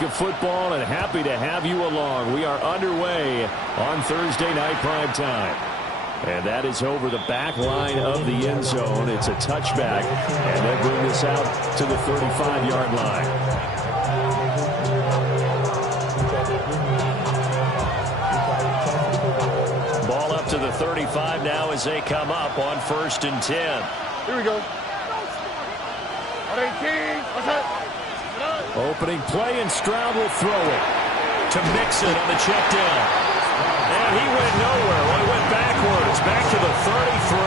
week of football, and happy to have you along. We are underway on Thursday night prime time. And that is over the back line of the end zone. It's a touchback, and they'll bring this out to the 35-yard line. Ball up to the 35 now as they come up on 1st and 10. Here we go. Opening play, and Stroud will throw it to Mixon on the check down. And he went nowhere. Well, he went backwards, back to the 33.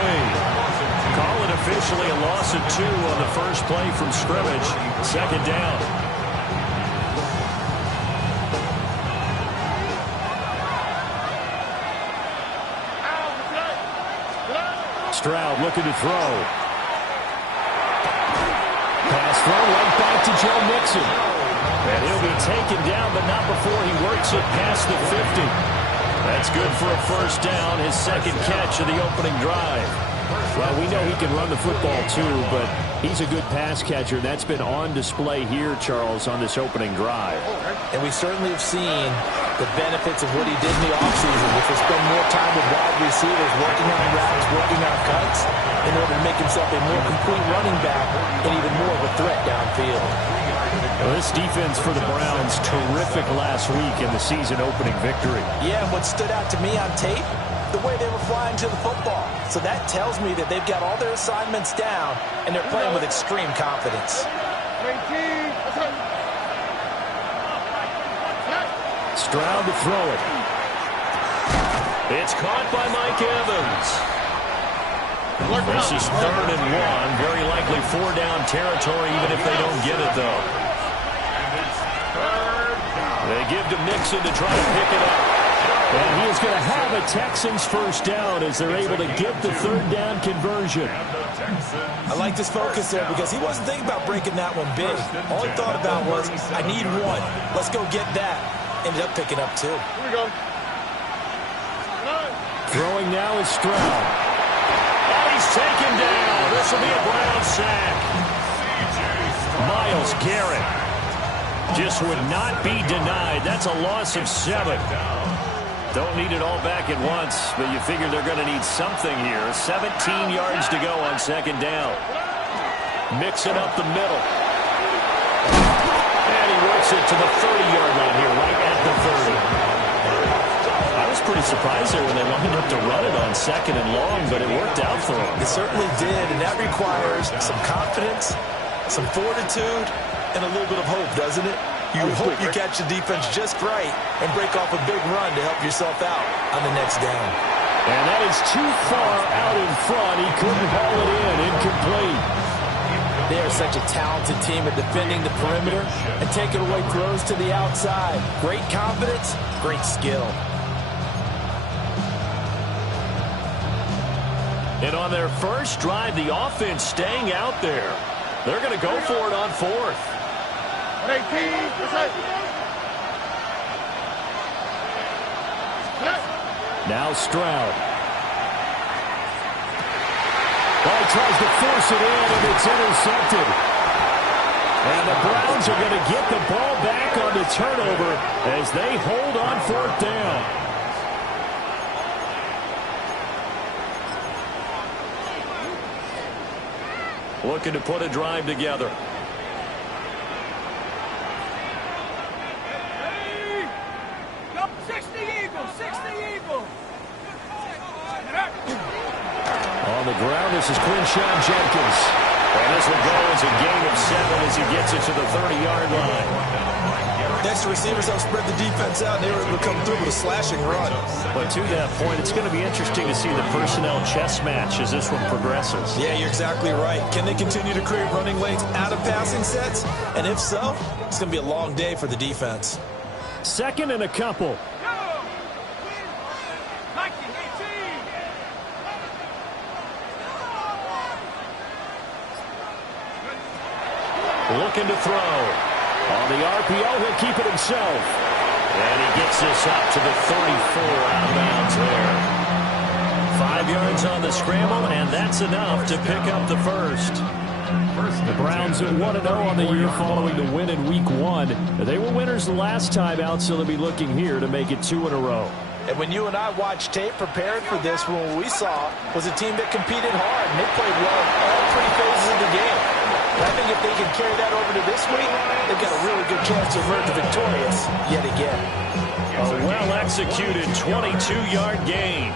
Call it officially a loss of 2 on the first play from scrimmage. 2nd down. Stroud looking to throw. Pass throw right back to Joe Mixon. And he'll be taken down, but not before he works it past the 50. That's good for a 1st down, his 2nd catch of the opening drive. Well, we know he can run the football too, but he's a good pass catcher. That's been on display here, Charles, on this opening drive. And we certainly have seen the benefits of what he did in the offseason, which was spend more time with wide receivers, working on routes, working on cuts, in order to make himself a more complete running back and even more of a threat downfield. Well, this defense for the Browns, terrific last week in the season-opening victory. Yeah, and what stood out to me on tape, the way they were flying to the football. So that tells me that they've got all their assignments down, and they're playing with extreme confidence. Stroud to throw it. It's caught by Mike Evans. This is 3rd and 1. Very likely 4-down territory, even if they don't get it, though. They give to Mixon to try to pick it up. And he is going to have a Texans 1st down as they're able to get the 3rd down conversion. I like this focus there because he wasn't thinking about breaking that one big. All he thought about was, I need 1. Let's go get that. Ended up picking up 2. Here we go. Throwing now is Stroud. Oh, he's taken down. This will be a Brown sack. Myles Garrett just would not be denied. That's a loss of 7. Don't need it all back at once, but you figure they're going to need something here. 17 yards to go on 2nd down. Mixing up the middle. And he works it to the 30-yard line here, right at the 30. I was pretty surprised there when they lined up to run it on 2nd and long, but it worked out for them. It certainly did, and that requires some confidence, some fortitude, and a little bit of hope, doesn't it? You hope you catch the defense just right and break off a big run to help yourself out on the next down. And that is too far out in front. He couldn't haul it in. Incomplete. They are such a talented team at defending the perimeter and taking away throws to the outside. Great confidence, great skill. And on their first drive, the offense staying out there. They're going to go for it on 4th. Now Stroud. Well, he tries to force it in, and it's intercepted. And the Browns are going to get the ball back on the turnover as they hold on 4th down. Looking to put a drive together. On the ground, this is Quinshawn Jenkins. And this will go as a gain of 7 as he gets it to the 30-yard line. Next receivers help spread the defense out, and they were able to come through with a slashing run. But to that point, it's going to be interesting to see the personnel chess match as this one progresses. Yeah, you're exactly right. Can they continue to create running lanes out of passing sets? And if so, it's going to be a long day for the defense. 2nd and a couple. Looking to throw. On the RPO, he'll keep it himself. And he gets this up to the 34 out of bounds there. 5 yards on the scramble, and that's enough to pick up the 1st. The Browns at 1-0 on the year following the win in Week 1. They were winners the last time out, so they'll be looking here to make it 2 in a row. And when you and I watched tape preparing for this, what we saw was a team that competed hard, and they played well in all 3 phases of the game. And I think if they can carry that over to this week, they've got a really good chance to emerge victorious yet again. A well-executed 22-yard gain.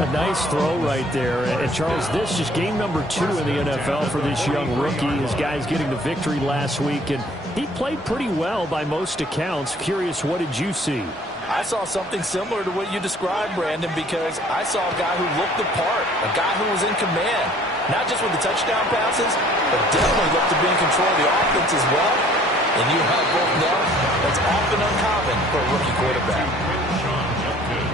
A nice throw right there. And Charles, this is game number 2 in the NFL for this young rookie. His guys getting the victory last week, and he played pretty well by most accounts. Curious, what did you see? I saw something similar to what you described, Brandon, because I saw a guy who looked the part, a guy who was in command, not just with the touchdown passes, but definitely looked to be in control of the offense as well. And you have both know that's often uncommon for a rookie quarterback.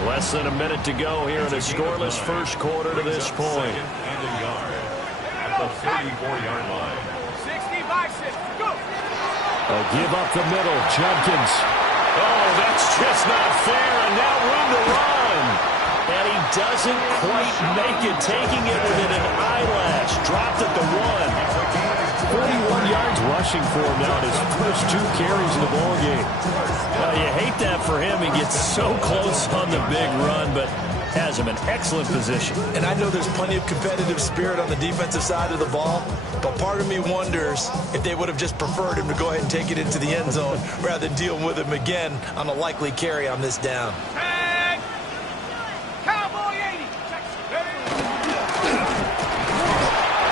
Less than a minute to go here in a scoreless first quarter to this point. At the 34-yard line. 65, go! Give up the middle, Judkins. Oh, that's just not fair, and now room to run. And he doesn't quite make it, taking it within an eyelash. Dropped at the 1. 41 yards rushing for him now in his first 2 carries in the ballgame. You hate that for him. He gets so close on the big run, but has him in excellent position. And I know there's plenty of competitive spirit on the defensive side of the ball, but part of me wonders if they would have just preferred him to go ahead and take it into the end zone rather than deal with him again on a likely carry on this down. And Cowboy 80.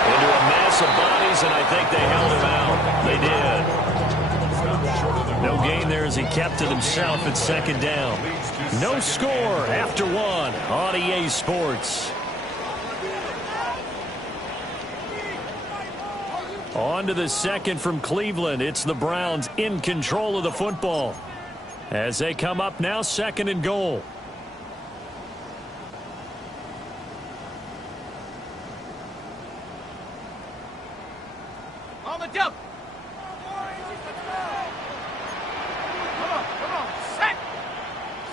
Into a mass of bodies, and I think they held him out. They did. No gain there as he kept it himself at second down. No score after 1 on EA Sports. On to the second from Cleveland. It's the Browns in control of the football as they come up now, 2nd and goal. On the jump. Come on, set.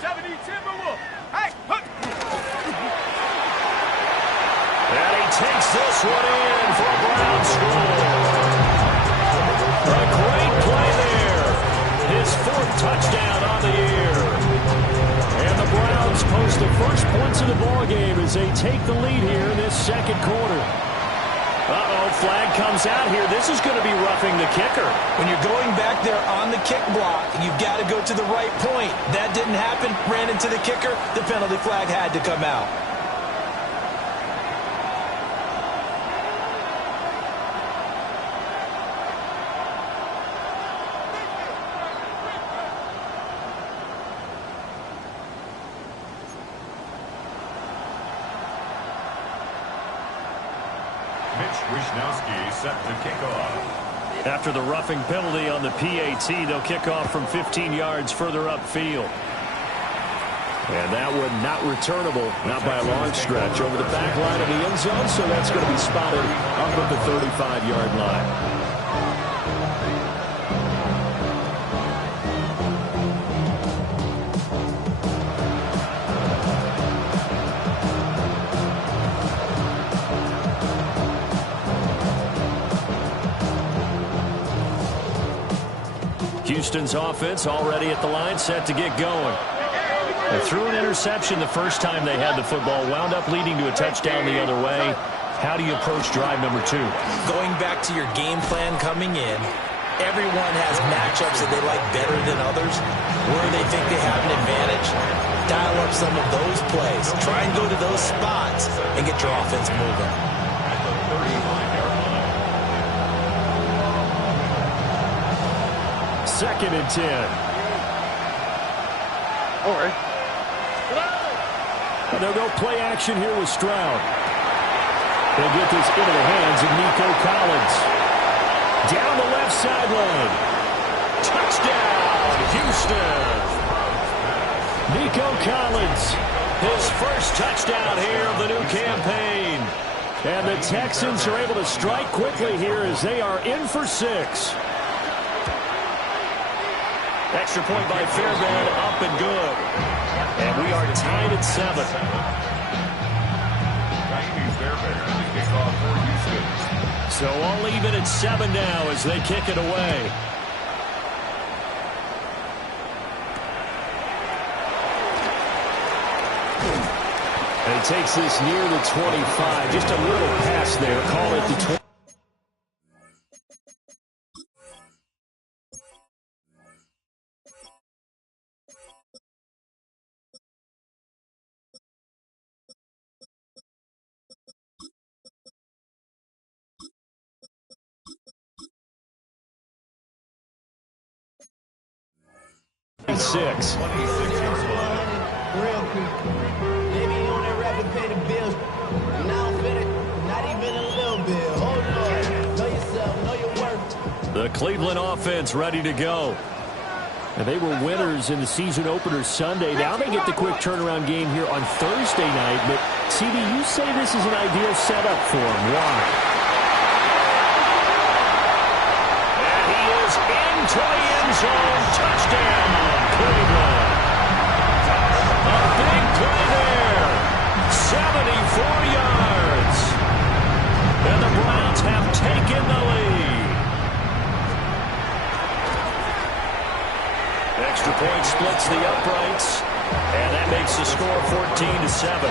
70 Timberwolf. Hey, hook. And he takes this one in for a Brown score. A great play there. His 4th touchdown on the year. And the Browns post the first points of the ballgame as they take the lead here in this 2nd quarter. Uh-oh, flag comes out here. This is going to be roughing the kicker. When you're going back there on the kick block, you've got to go to the right point. That didn't happen. Ran into the kicker. The penalty flag had to come out. Set to kick off. After the roughing penalty on the PAT, they'll kick off from 15 yards further upfield. And that one not returnable, not by a long stretch, over the back line of the end zone, so that's going to be spotted up at the 35-yard line. Houston's offense already at the line, set to get going. They threw an interception the first time they had the football, wound up leading to a touchdown the other way. How do you approach drive number 2? Going back to your game plan coming in, everyone has matchups that they like better than others. Where they think they have an advantage, dial up some of those plays. Try and go to those spots and get your offense moving. At the 35-yard line. 2nd and 10. All right. And they'll go play action here with Stroud. They'll get this into the hands of Nico Collins. Down the left sideline. Touchdown, Houston. Nico Collins, his first touchdown here of the new campaign. And the Texans are able to strike quickly here as they are in for 6. Extra point by Fairbairn, up and good. And we are tied at 7. So all even at 7 now as they kick it away. And he takes this near the 25. Just a little pass there. Call it the 20. Six. Real quick. Maybe you on that rap to pay the bills. Now I'm finished. Not even a little bill. Oh Lord. Know yourself. Know your worth. The Cleveland offense ready to go. And they were winners in the season opener Sunday. Now they get the quick turnaround game here on Thursday night. But, CD, you say this is an ideal setup for them. Why? And he is into the end zone. Touchdown, Cleveland. A big play there. 74 yards. And the Browns have taken the lead. Extra point splits the uprights, and that makes the score 14-7.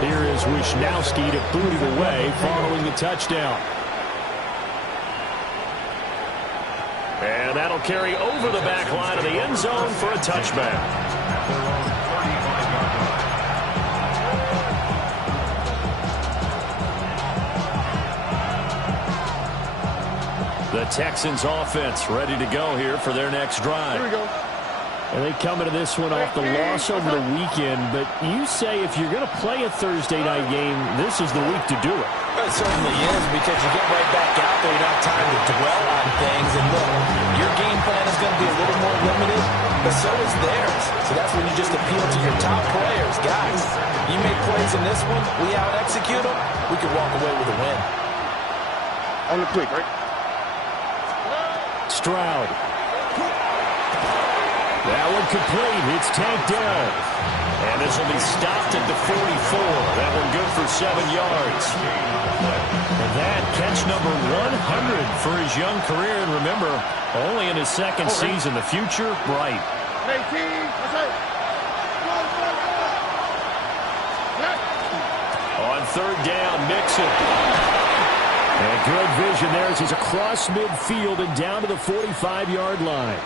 Here is Wishnowski to boot it away following the touchdown. And that'll carry over the back line of the end zone for a touchback. The Texans offense ready to go here for their next drive. Here we go. And they come into this one off the loss over the weekend. But you say if you're going to play a Thursday night game, this is the week to do it. It certainly is, because you get right back out there. You don't have time to dwell on things. And look, your game plan is going to be a little more limited, but so is theirs. So that's when you just appeal to your top players. Guys, you make plays in this one, we out-execute them, we could walk away with a win. On the quick, right? Stroud. That one complete. It's tanked down. And this will be stopped at the 44. That one good for 7 yards. And that catch number 100 for his young career. And remember, only in his second season. The future, bright. 18. That's it. On third down, Mixon. And good vision there as he's across midfield and down to the 45-yard line.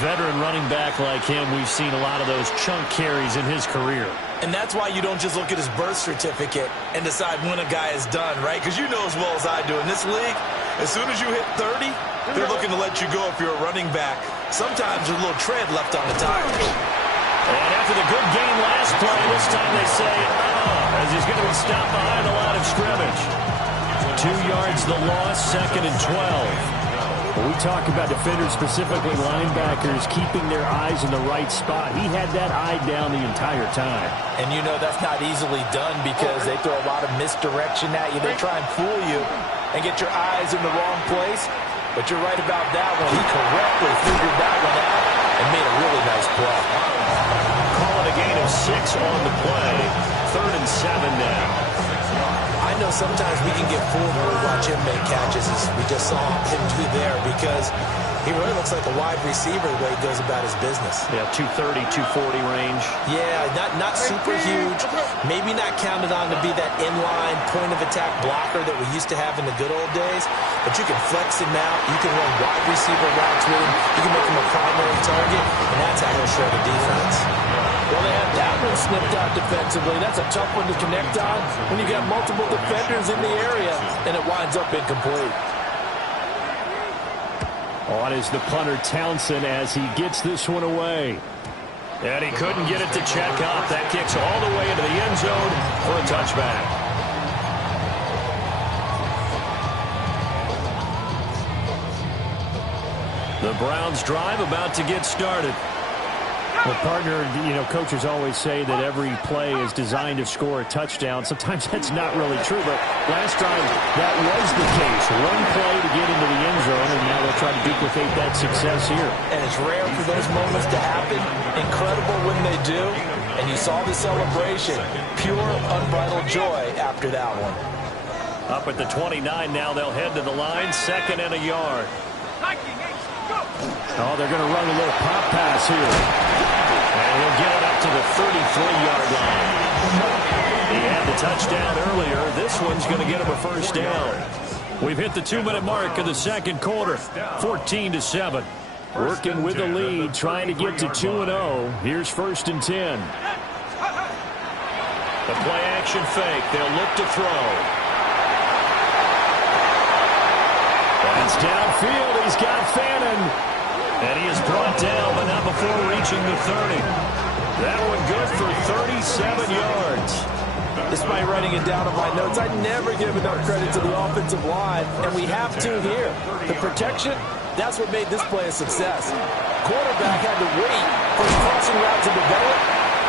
Veteran running back like him, we've seen a lot of those chunk carries in his career. And that's why you don't just look at his birth certificate and decide when a guy is done, right? Because you know as well as I do, in this league, as soon as you hit 30, they're looking to let you go if you're a running back. Sometimes there's a little tread left on the tires. And after the good game last play, this time they say, as he's going to be stopped behind the line of scrimmage. 2 yards the loss, 2nd and 12. When we talk about defenders, specifically linebackers, keeping their eyes in the right spot, he had that eye down the entire time. And you know that's not easily done because they throw a lot of misdirection at you. They try and fool you and get your eyes in the wrong place. But you're right about that one. He correctly figured that one out and made a really nice play. Call it a gain of 6 on the play. 3rd and 7 now. I know sometimes we can get fooled when we watch him make catches, as we just saw him do there, because he really looks like a wide receiver the way he goes about his business. Yeah, 230, 240 range. Yeah, not super huge. Maybe not counted on to be that inline point-of-attack blocker that we used to have in the good old days, but you can flex him out. You can run wide receiver routes with him. You can make him a primary target, and that's how he'll show the defense. Well, they have that one snipped out defensively. That's a tough one to connect on when you got multiple defenders in the area, and it winds up incomplete. On is the punter Townsend as he gets this one away. And he couldn't get it to check up. That kicks all the way into the end zone for a touchback. The Browns drive about to get started. Well, partner, you know, coaches always say that every play is designed to score a touchdown. Sometimes that's not really true, but last time that was the case. One play to get into the end zone, and now they'll try to duplicate that success here. And it's rare for those moments to happen. Incredible when they do. And you saw the celebration. Pure, unbridled joy after that one. Up at the 29 now, they'll head to the line, 2nd and a yard. Oh, they're going to run a little pop pass here. And he'll get it up to the 33-yard line. He had the touchdown earlier. This one's going to get him a first down. We've hit the 2-minute mark of the second quarter, 14-7. Working with the lead, trying to get to 2-0. Here's 1st and 10. The play-action fake. They'll look to throw. That's downfield. He's got Fannin. And he is brought down, but not before reaching the 30. That one good for 37 yards. Despite writing it down on my notes, I never give enough credit to the offensive line, and we have to here. The protection, that's what made this play a success. Quarterback had to wait for his crossing route to develop,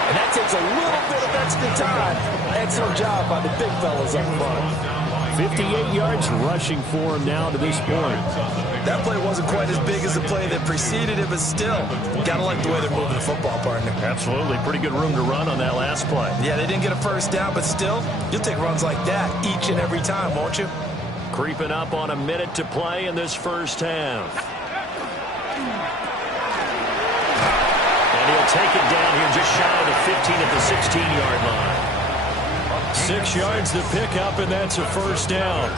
and that takes a little bit of extra time. Excellent job by the big fellas up front. 58 yards rushing for him now to this point. That play wasn't quite as big as the play that preceded it, but still, gotta like the way they're moving the football, partner. Absolutely. Pretty good room to run on that last play. Yeah, they didn't get a first down, but still, you'll take runs like that each and every time, won't you? Creeping up on a minute to play in this first half. And he'll take it down here just shy of the 15 at the 16-yard line. 6 yards to pick up, and that's a first down.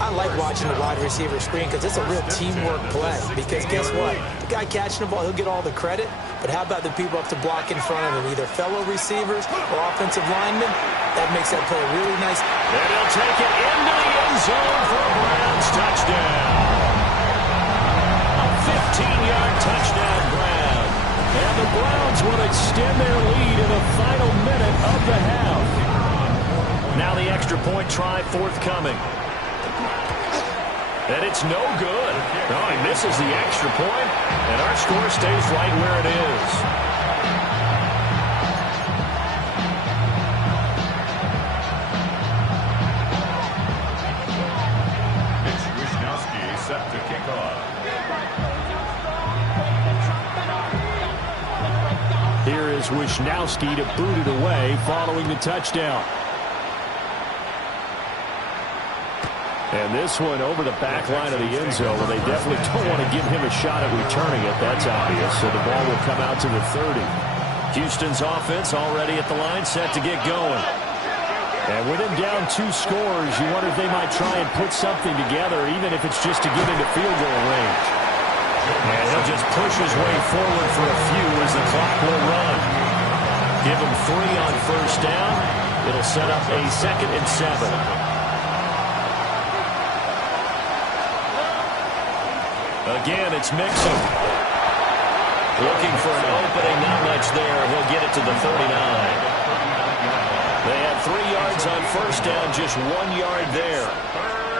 I like watching the wide receiver screen because it's a real teamwork play. Because guess what? The guy catching the ball, he'll get all the credit. But how about the people up to block in front of him, either fellow receivers or offensive linemen? That makes that play really nice. And he'll take it into the end zone for a Browns touchdown. A 15-yard touchdown grab. And the Browns will extend their lead in the final minute of the half. Now the extra point try forthcoming. And it's no good. Oh, he misses the extra point, and our score stays right where it is. Mitch Wisnowski set to kick off. Here is Wisnowski to boot it away following the touchdown. And this one over the back line of the end zone, where they definitely don't want to give him a shot at returning it. That's obvious. So the ball will come out to the 30. Houston's offense already at the line, set to get going. And with him down 2 scores, you wonder if they might try and put something together, even if it's just to get into field goal range. And he'll just push his way forward for a few as the clock will run. Give him 3 on first down. It'll set up a 2nd and 7. Again, it's Mixon. Looking for an opening, not much there. He'll get it to the 39. They had 3 yards on first down, just 1 yard there.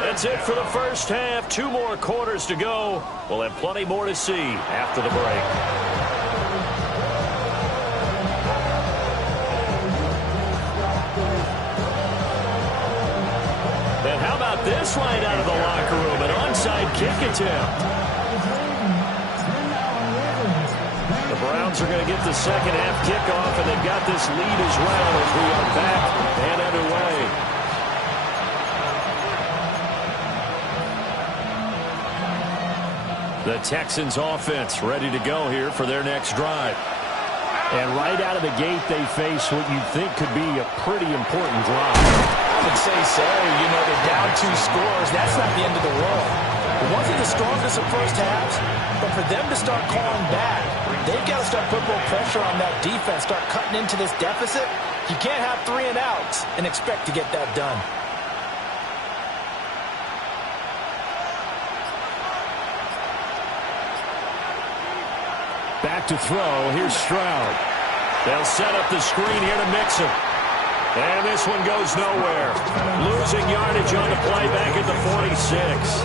That's it for the first half. 2 more quarters to go. We'll have plenty more to see after the break. And how about this right out of the locker room? An onside kick attempt. The Browns are going to get the second half kickoff, and they've got this lead as well as we are back and underway. The Texans offense ready to go here for their next drive. And right out of the gate, they face what you think could be a pretty important drive. I would say so. You know, they're down 2 scores. That's not the end of the world. It wasn't the strongest of first halves, but for them to start calling back, they've got to start putting more pressure on that defense, start cutting into this deficit. You can't have 3 and outs and expect to get that done. Back to throw. Here's Stroud. They'll set up the screen here to Mixon. And this one goes nowhere. Losing yardage on the play back at the 46.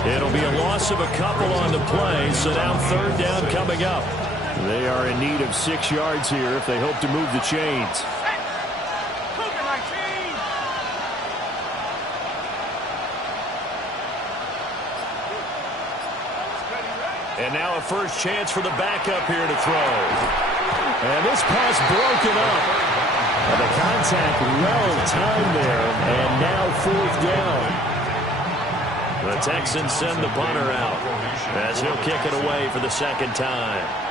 It'll be a loss of a couple on the play, so now 3rd down coming up. They are in need of 6 yards here if they hope to move the chains. And now a first chance for the backup here to throw. And this pass broken up. And the contact well timed there. And now 4th down. The Texans send the punter out as he'll kick it away for the 2nd time.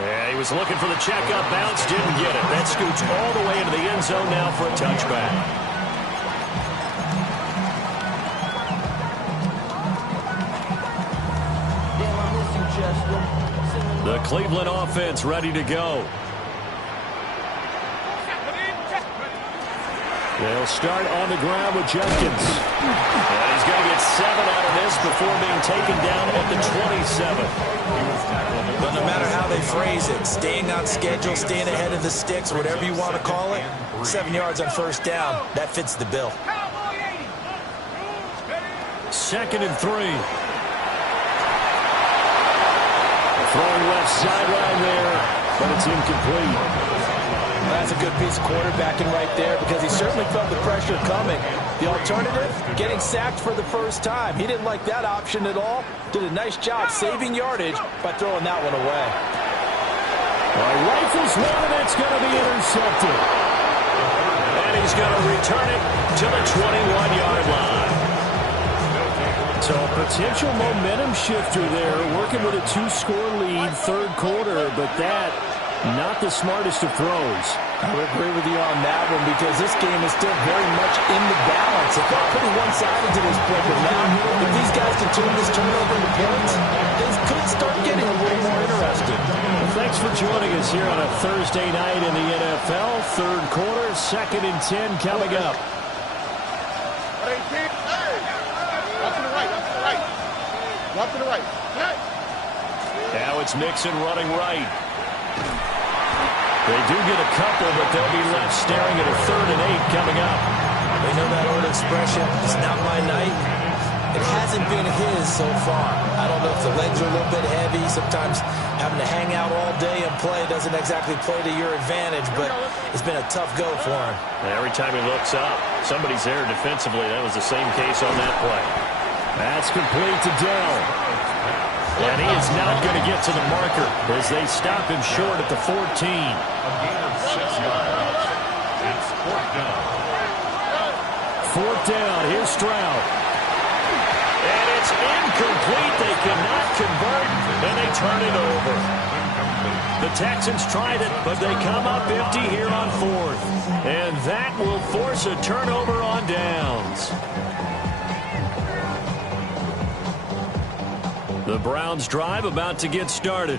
Yeah, he was looking for the checkup bounce, didn't get it. That scoots all the way into the end zone now for a touchback. The Cleveland offense ready to go. They'll start on the ground with Jenkins. And he's going to get 7 out of this before being taken down at the 27. But no matter how they phrase it, staying on schedule, staying ahead of the sticks, whatever you want to call it, 7 yards on 1st down, that fits the bill. 2nd and 3. Throwing left sideline there, but it's incomplete. That's a good piece of quarterbacking right there because he certainly felt the pressure coming. The alternative, getting sacked for the first time. He didn't like that option at all. Did a nice job saving yardage by throwing that one away. Rifles one, and it's going to be intercepted. And he's going to return it to the 21-yard line. So a potential momentum shifter there, working with a 2-score lead, 3rd quarter, but that not the smartest of throws. I would agree with you on that one because this game is still very much in the balance. It got pretty one-sided to this point, but now if these guys can turn this turnover into points, things could start getting a little more interesting. Well, thanks for joining us here on a Thursday night in the NFL. 3rd quarter, 2nd and 10 coming up. Walk to the right, walk to the right. Walk to the right. Now it's Mixon running right. They do get a couple, but they'll be left staring at a 3rd and 8 coming up. They know that old expression, it's not my night. It hasn't been his so far. I don't know if the legs are a little bit heavy. Sometimes having to hang out all day and play doesn't exactly play to your advantage, but it's been a tough go for him. And every time he looks up, somebody's there defensively. That was the same case on that play. That's complete to Dell. And he is not going to get to the marker as they stop him short at the 14. A gain of 6 yards. It's 4th down. 4th down. Here's Stroud. And it's incomplete. They cannot convert, and they turn it over. The Texans tried it, but they come up empty here on 4th. And that will force a turnover on downs. The Browns drive about to get started.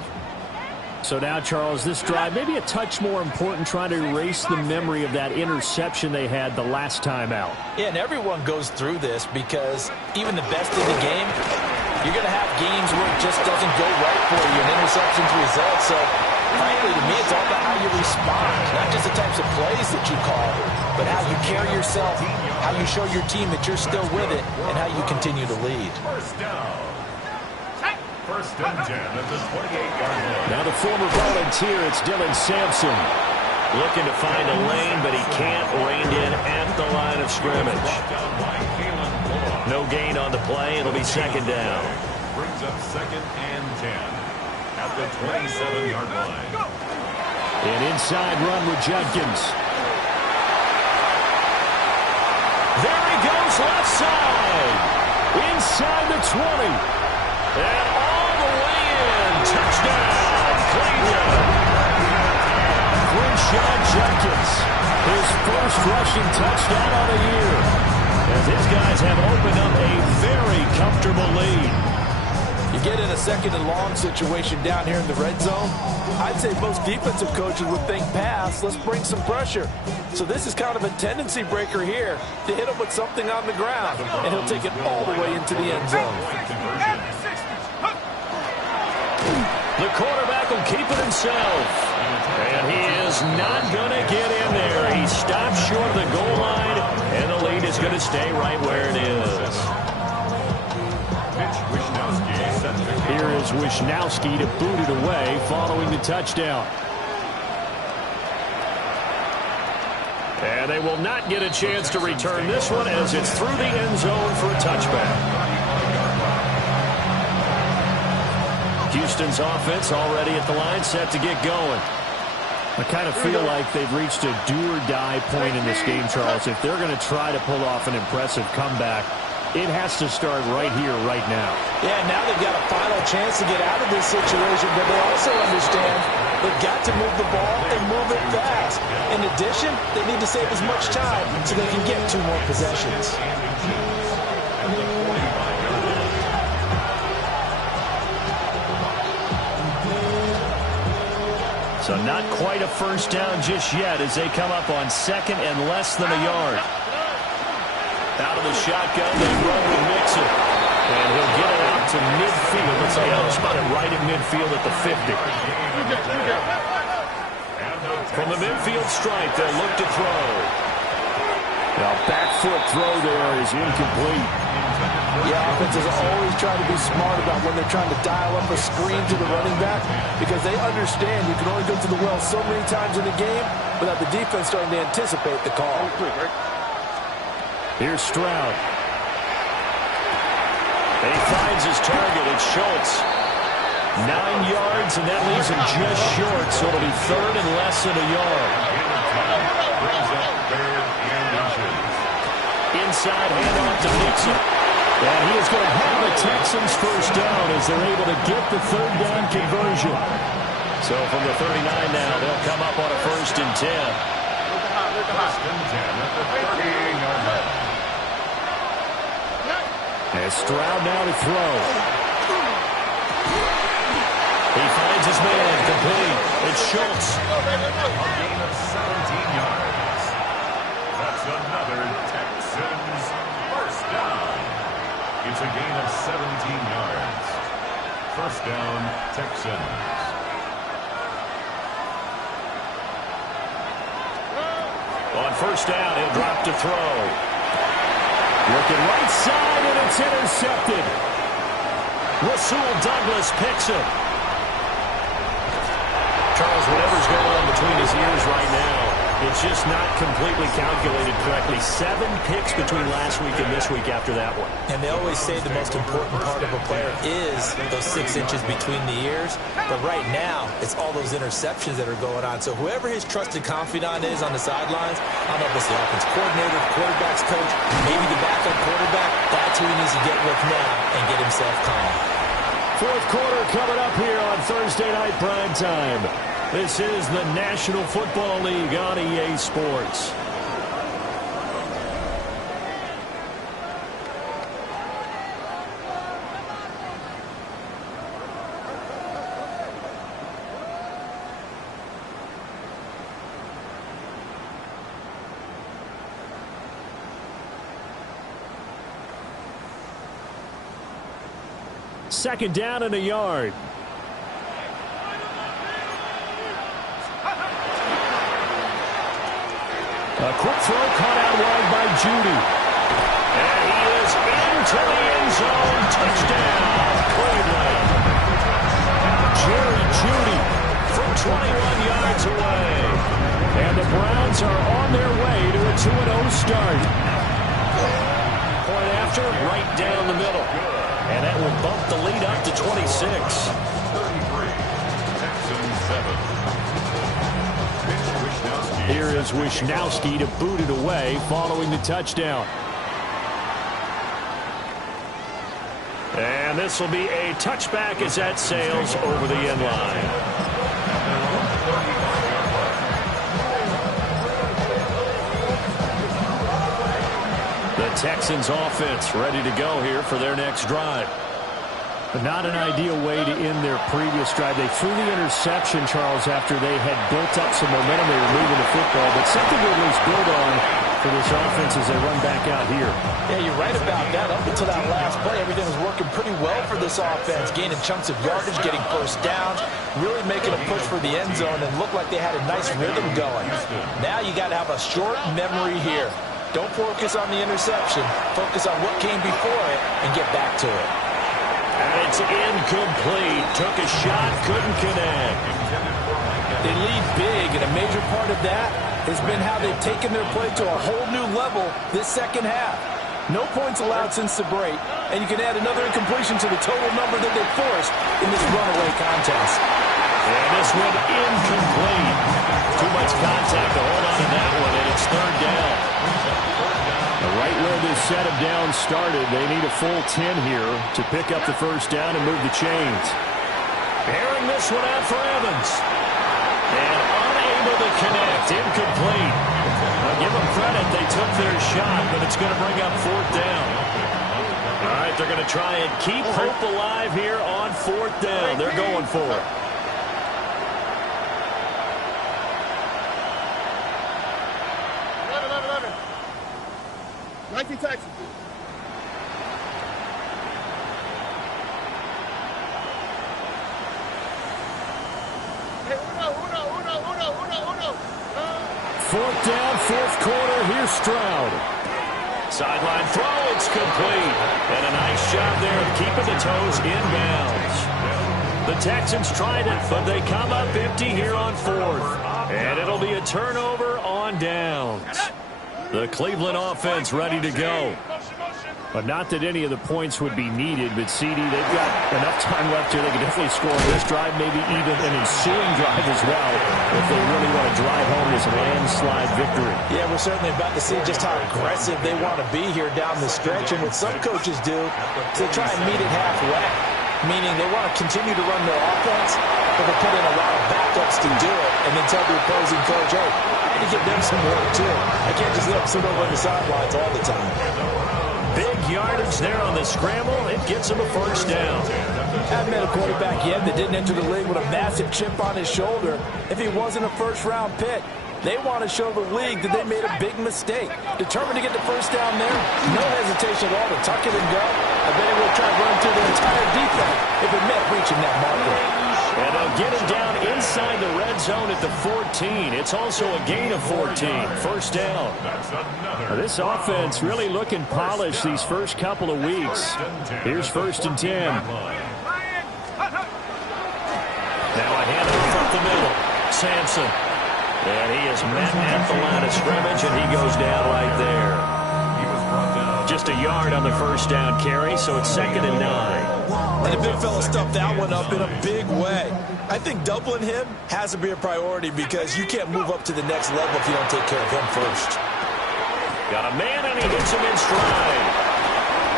So now, Charles, this drive maybe a touch more important, trying to erase the memory of that interception they had the last time out. Yeah, and everyone goes through this because even the best in the game, you're going to have games where it just doesn't go right for you and interceptions result. So, frankly, to me, it's all about how you respond, not just the types of plays that you call, but how you carry yourself, how you show your team that you're still with it, and how you continue to lead. 1st down. 1st and 10 at the 28-yard line. Now the former volunteer, it's Dylan Sampson. Looking to find a lane, but he can't. Reined in at the line of scrimmage. No gain on the play. It'll be 2nd down. Brings up 2nd and 10 at the 27-yard line. An inside run with Jenkins. There he goes, left side. Inside the 20. And all the way in. Touchdown, Cleveland. Quinshon Jenkins, his first rushing touchdown on the year. As his guys have opened up a very comfortable lead. You get in a 2nd and long situation down here in the red zone, I'd say most defensive coaches would think pass, let's bring some pressure. So this is kind of a tendency breaker here to hit him with something on the ground, and he'll take it all the way into the end zone. The quarterback will keep it himself. And he is not going to get in there. He stops short of the goal line, and the lead is going to stay right where it is. is Wisnowski to boot it away following the touchdown. And they will not get a chance to return this one as it's through the end zone for a touchback. Houston's offense already at the line, set to get going. I kind of feel like they've reached a do-or-die point in this game, Charles. If they're going to try to pull off an impressive comeback, it has to start right here, right now. Yeah, now they've got a final chance to get out of this situation, but they also understand they've got to move the ball and move it fast. In addition, they need to save as much time so they can get 2 more possessions. So not quite a first down just yet as they come up on 2nd and less than a yard. Out of the shotgun, they run with Mixon. And he'll get it out to midfield. Let's see how spot it right in midfield at the 50. From the midfield stripe, they'll look to throw. Now, back foot throw there is incomplete. Yeah, offenses always try to be smart about when they're trying to dial up a screen to the running back because they understand you can only go to the well so many times in the game without the defense starting to anticipate the call. Here's Stroud. And he finds his target. It's Schultz. 9 yards, and that leaves him just short, so it'll be 3rd and less than a yard. Inside handoff to Mixon. And he is going to have the Texans first down as they're able to get the 3rd down conversion. So from the 39 now, they'll come up on a 1st and 10. First and 10 at the 38-yard line. And Stroud now to throw. He finds his man, complete. It's Schultz. A gain of 17 yards. That's another Texans first down. It's a gain of 17 yards. First down, Texans. On first down, he'll drop to throw. Looking right side, and it's intercepted. Rasul Douglas picks it. Charles, whatever's going on between his ears right now, it's just not completely calculated correctly. 7 picks between last week and this week after that one. And they always say the most important part of a player is those 6 inches between the ears. But right now, it's all those interceptions that are going on. So whoever his trusted confidant is on the sidelines, I don't know if it's the offense coordinator, quarterback's coach, maybe the backup quarterback, that's who he needs to get with now and get himself calm. 4th quarter coming up here on Thursday Night Prime Time. This is the National Football League on EA Sports. Second down and a yard. A quick throw caught out wide by Judy. And he is into the end zone. Touchdown, Cleveland. Jerry Judy from 21 yards away. And the Browns are on their way to a 2-0 start. Point after, right down the middle. And that will bump the lead up to 26. 33, Texans 7. Here is Wisnowski to boot it away following the touchdown. And this will be a touchback as that sails over the end line. The Texans offense ready to go here for their next drive. But not an ideal way to end their previous drive. They threw the interception, Charles, after they had built up some momentum. They were moving the football, but something to at least build on for this offense as they run back out here. Yeah, you're right about that. Up until that last play, everything was working pretty well for this offense, gaining chunks of yardage, getting first downs, really making a push for the end zone, and looked like they had a nice rhythm going. Now you got to have a short memory here. Don't focus on the interception. Focus on what came before it and get back to it. And it's incomplete. Took a shot, couldn't connect. They lead big, and a major part of that has been how they've taken their play to a whole new level this second half. No points allowed since the break, and you can add another incompletion to the total number that they forced in this runaway contest. And this one incomplete. Too much contact to hold on to that one, and it's third down. Right where this set of downs started, they need a full 10 here to pick up the first down and move the chains. Airing this one out for Evans. And unable to connect. Incomplete. I'll give them credit. They took their shot, but it's going to bring up fourth down. All right, they're going to try and keep hope alive here on fourth down. They're going for it. 19 Texas. Hey, uno. Fourth down, fourth quarter. Here's Stroud. Sideline throw, it's complete. And a nice job there of keeping the toes inbounds. The Texans tried it, but they come up empty here on fourth. And it'll be a turnover on downs. The Cleveland offense ready to go. But not that any of the points would be needed, but CD, they've got enough time left here. They can definitely score on this drive, maybe even an ensuing drive as well, if they really want to drive home this landslide victory. Yeah, we're certainly about to see just how aggressive they want to be here down the stretch. And what some coaches do is they try and meet it halfway, meaning they want to continue to run their offense, but they put in a lot of backups to do it, and then tell the opposing coach, hey, I need to give them some work too. I can't just let them sit over on the sidelines all the time. Big yardage there on the scramble. It gets him a first down. I've met a quarterback yet that didn't enter the league with a massive chip on his shoulder if he wasn't a first-round pick. They want to show the league that they made a big mistake. Determined to get the first down there, no hesitation at all to tuck it and go. I bet he will try to run through the entire defense if it meant reaching that marker. And they'll get him down inside the red zone at the 14. It's also a gain of 14. First down. Now, this offense really looking polished these first couple of weeks. Here's first and 10. Now a handoff up the middle. Sampson. And he is met at the line of scrimmage, and he goes down right there. Just a yard on the first down carry, so it's second and 9. And the big fella stuffed that one up in a big way. I think doubling him has to be a priority because you can't move up to the next level if you don't take care of him first. Got a man, and he hits him in stride.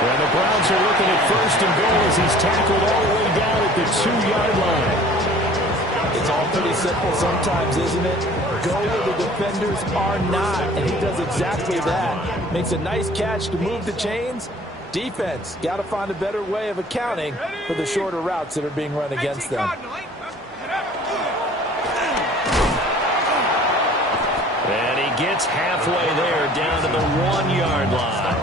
And the Browns are looking at first and goal as he's tackled all the way down at the 2-yard line. It's all pretty simple sometimes, isn't it? Go where the defenders are not, and he does exactly that. Makes a nice catch to move the chains. Defense, got to find a better way of accounting for the shorter routes that are being run against them. And he gets halfway there down to the 1-yard line.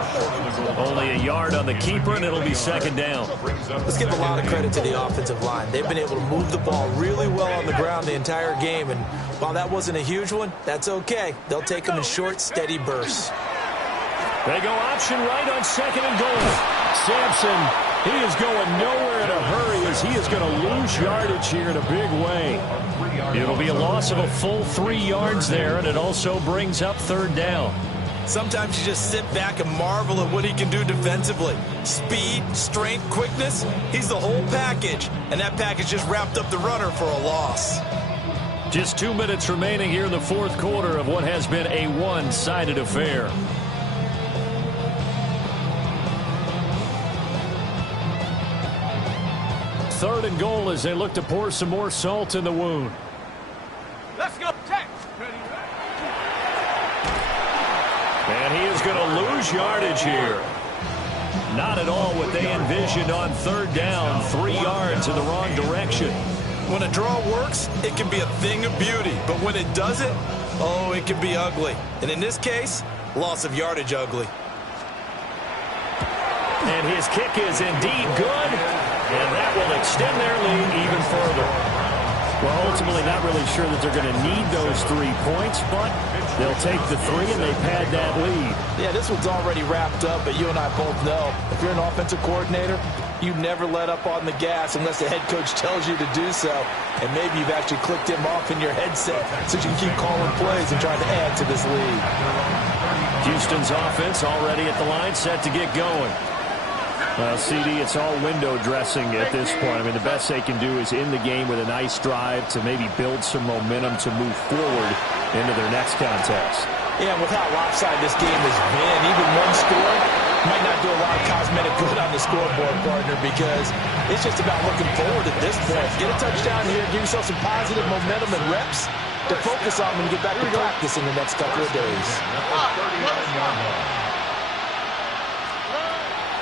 Only a yard on the keeper, and it'll be second down. Let's give a lot of credit to the offensive line. They've been able to move the ball really well on the ground the entire game, and while that wasn't a huge one, that's okay. They'll take them in short, steady bursts. They go option right on second and goal. Sampson, he is going nowhere in a hurry as he is going to lose yardage here in a big way. It'll be a loss of a full 3 yards there, and it also brings up third down. Sometimes you just sit back and marvel at what he can do defensively. Speed, strength, quickness, he's the whole package. And that package just wrapped up the runner for a loss. Just 2 minutes remaining here in the fourth quarter of what has been a one-sided affair. Third and goal as they look to pour some more salt in the wound. Let's go, Tex. And he is going to lose yardage here. Not at all what they envisioned on third down. 3 yards in the wrong direction. When a draw works, it can be a thing of beauty. But when it doesn't, oh, it can be ugly. And in this case, loss of yardage ugly. And his kick is indeed good. And that will extend their lead even further. Well, ultimately not really sure that they're going to need those 3 points, but they'll take the 3 and they pad that lead. Yeah, this one's already wrapped up, but you and I both know if you're an offensive coordinator, You never let up on the gas unless the head coach tells you to do so. And maybe you've actually clicked him off in your headset so you can keep calling plays and trying to add to this lead. Houston's offense already at the line, set to get going. Well, CD, it's all window dressing at this point. I mean, the best they can do is in the game with a nice drive to maybe build some momentum to move forward into their next contest. Yeah, with how lopsided this game has been, even one score might not do a lot of cosmetic good on the scoreboard, partner, because it's just about looking forward at this point. Get a touchdown here, give yourself some positive momentum and reps to focus on when you get back to practice in the next couple of days.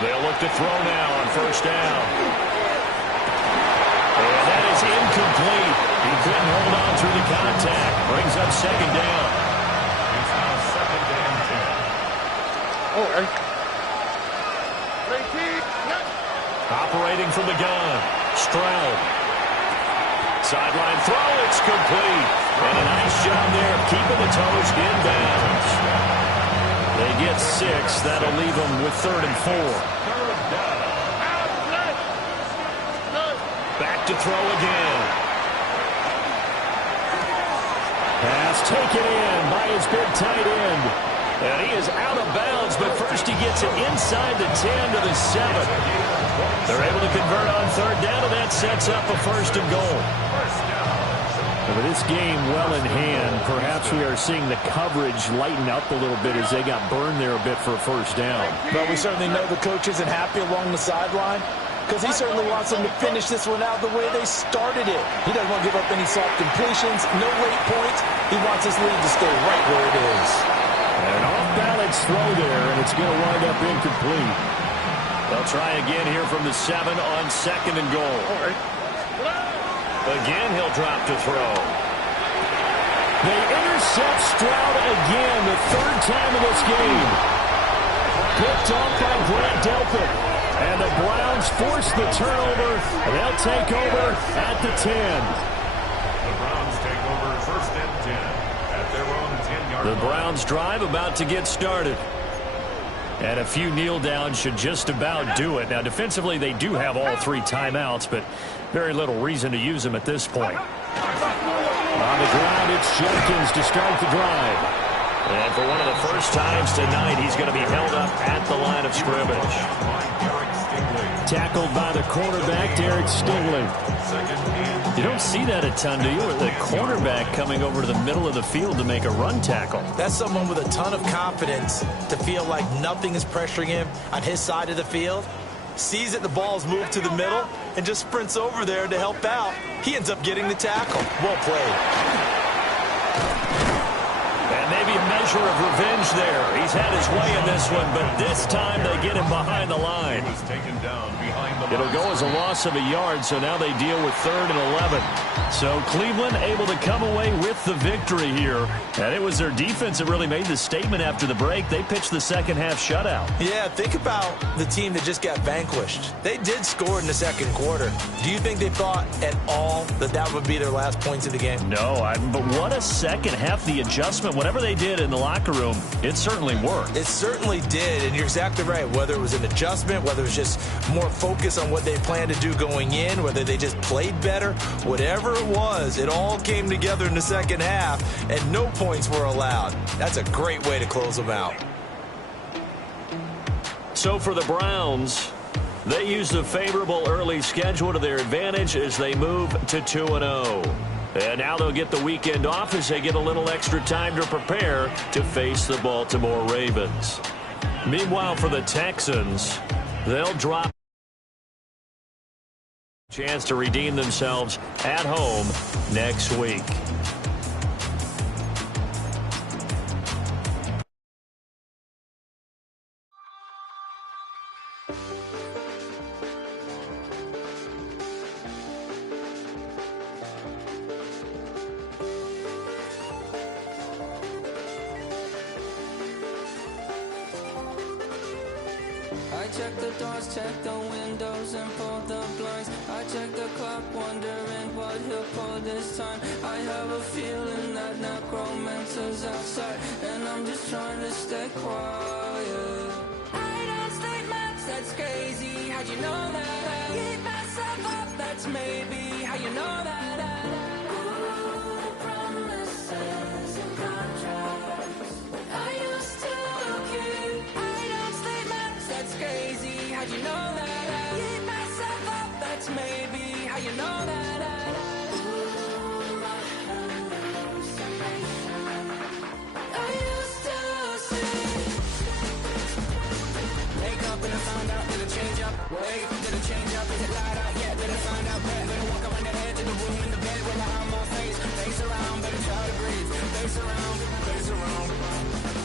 They'll look to throw now on first down. And that is incomplete. He couldn't hold on through the contact. Brings up second down. It's now second and 10. Oh, hey. Operating from the gun. Stroud. Sideline throw. It's complete. And a nice job there of keeping the toes in bounds. They get 6. That'll leave them with 3rd and 4. Back to throw again. Pass taken in by his big tight end. And he is out of bounds, but first he gets it inside the 10 to the 7. They're able to convert on 3rd down, and that sets up a 1st and goal. With this game well in hand, perhaps we are seeing the coverage lighten up a little bit as they got burned there a bit for a 1st down. But we certainly know the coach isn't happy along the sideline because he certainly wants them to finish this one out the way they started it. He doesn't want to give up any soft completions, no late points. He wants his lead to stay right where it is. An off-balance throw there, and it's going to wind up incomplete. They'll try again here from the 7 on 2nd and goal. Again, he'll drop to throw. They intercept Stroud again, the 3rd time in this game. Picked off by Grant Delpit. And the Browns force the turnover. They'll take over at the 10. The Browns take over 1st and 10 at their own 10-yard line. The Browns drive about to get started. And a few kneel downs should just about do it. Now, defensively, they do have all 3 timeouts, but very little reason to use them at this point. On the ground, it's Jenkins to start the drive. And for one of the first times tonight, he's going to be held up at the line of scrimmage. Tackled by the cornerback, Derek Stingley. You don't see that a ton, do you? With the cornerback coming over to the middle of the field to make a run tackle. That's someone with a ton of confidence to feel like nothing is pressuring him on his side of the field. Sees that the ball's moved to the middle and just sprints over there to help out. He ends up getting the tackle. Well played. And maybe a measure of revenge there. He's had his way in this one, but this time they get him behind the line. He was taken down behind the line. It'll go as a loss of a yard, so now they deal with 3rd and 11. So Cleveland able to come away with the victory here. And it was their defense that really made the statement after the break. They pitched the second half shutout. Yeah, think about the team that just got vanquished. They did score in the 2nd quarter. Do you think they thought at all that that would be their last points of the game? No, but what a second half. The adjustment, whatever they did in the locker room, it certainly worked. It certainly did, and you're exactly right. Whether it was an adjustment, whether it was just more focus on what they planned to do going in, whether they just played better, whatever it was, it all came together in the 2nd half, and no points were allowed. That's a great way to close them out. So for the Browns, they used a favorable early schedule to their advantage as they move to 2-0. And now they'll get the weekend off as they get a little extra time to prepare to face the Baltimore Ravens. Meanwhile, for the Texans, they'll drop a chance to redeem themselves at home next week. I check the doors, check the windows, and pull the blinds. I check the clock, wondering what he'll pull this time. I have a feeling that necromancer's outside, and I'm just trying to stay quiet. I don't sleep much, that's crazy. How'd you know that? that's maybe how you know that. Ooh, promises and contracts I used to keep. I don't statements, that's crazy. How'd you know that? Keep myself up, that's maybe how you know that. Ooh, my hallucination. I used to see. Wake up and I found out that it change up. Wake up, did it change up? Is it light out? Yeah, did I find out? Better walk around the edge of the room in the bed with my arm on face. Face around, better try to breathe. Face around, face around.